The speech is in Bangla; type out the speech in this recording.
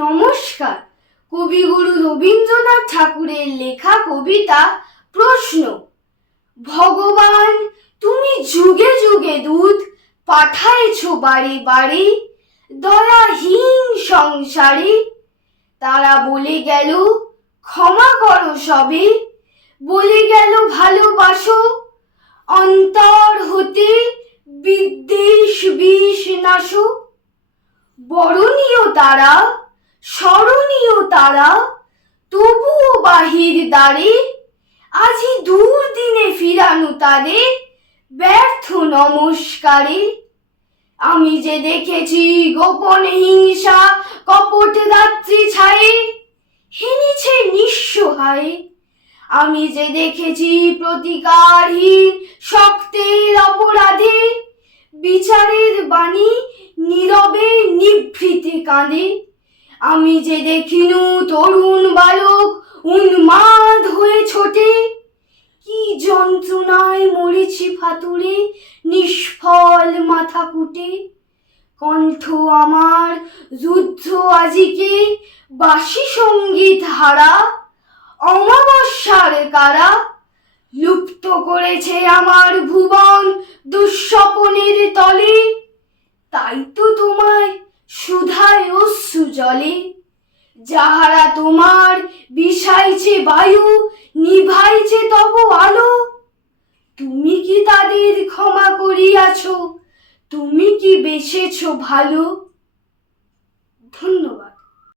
নমস্কার। কবিগুরু রবীন্দ্রনাথ ঠাকুরের লেখা কবিতা প্রশ্ন। ভগবান, তুমি যুগে যুগে দূত পাঠাইছো বাড়ি বাড়ি, দয়াহীন সংসারে। তারা বলে গেল ক্ষমা করো সবে, বলে গেল ভালোবাসো, অন্তর হতে বিদ্বেষ বিষ নাশো। বরণীয় তারা, স্মরণীয় তারা, তবুও বাহির দ্বারে, আজি দুর্দিনে ফিরানো তাদের ব্যর্থ নমস্কারে। আমি যে দেখেছি গোপন হিংসা কপট রাত্রি ছায়ে, হেনেছে নিঃস্ব হায়। আমি যে দেখেছি প্রতিকারহীন শক্তের অপরাধে, বিচারের বাণী নীরবে নিভৃতে কাঁদে। আমি যে দেখিনু তরুণ বালক উন্মাদ হয়ে ছোটে, কি যন্ত্রণায় মরেছি ফাতুরে নিষ্ফল মাথা কুটে। কণ্ঠ আমার রুদ্ধ আজিকে বাসি সঙ্গীত হারা, অমাবস্যার কারা লুপ্ত করেছে আমার ভুবন দুঃস্বপনের তলে। তাই তো তোমায় সুধায় অশ্রু জলে, যাহারা তোমার বিষাইছে বায়ু, নিভাইছে তব আলো। তুমি কি তাদের ক্ষমা করিয়াছ? তুমি কি বেসেছ ভালো? ধন্যবাদ।